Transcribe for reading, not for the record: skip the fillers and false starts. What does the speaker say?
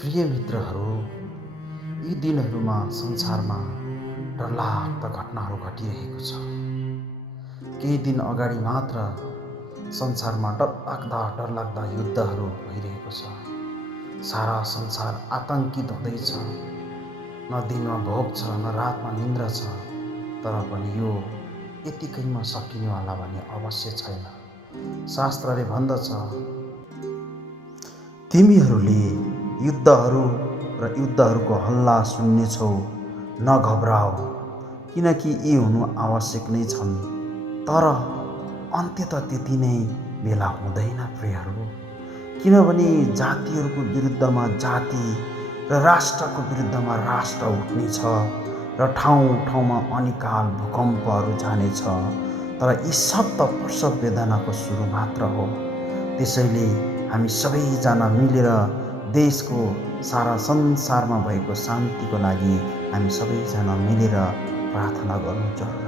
प्रिय मित्रहरू, यी दिनहरूमा संसारमा डरलाग्दा घटनाहरू घटिरहेको छ। केही दिन अगाडि मात्र संसारमा डरलाग्दा युद्धहरू भइरहेको छ। सारा संसार आतंकित हुँदैछ। न दिनमा भोक छ, न रातमा निन्द्रा छ। तर पनि यो यतिकैमा सकिनेवाला भन्ने अवश्य छैन। शास्त्रले भन्दछ, तिमीहरूले युद्धहरू र युद्धहरूको हल्ला सुन्नेछौ, नघबराओ, किनकि यी हुनु आवश्यक नै छन्। तर अन्त्य त त्यति नै बेला हुँदैन प्रियहरू, किनभने जातिहरूको विरुद्धमा जाति र राष्ट्रको विरुद्धमा राष्ट्र उठ्नेछ र ठाउँ ठाउँमा अनिकाल भूकम्पहरू जानेछ। तर यी सब त प्रसव वेदनाको सुरु मात्र हो। त्यसैले हामी सबैजना मिलेर देशको सारा संसारमा भएको शान्तिको लागि हामी सबैजना मिलेर प्रार्थना गर्नु जरुरी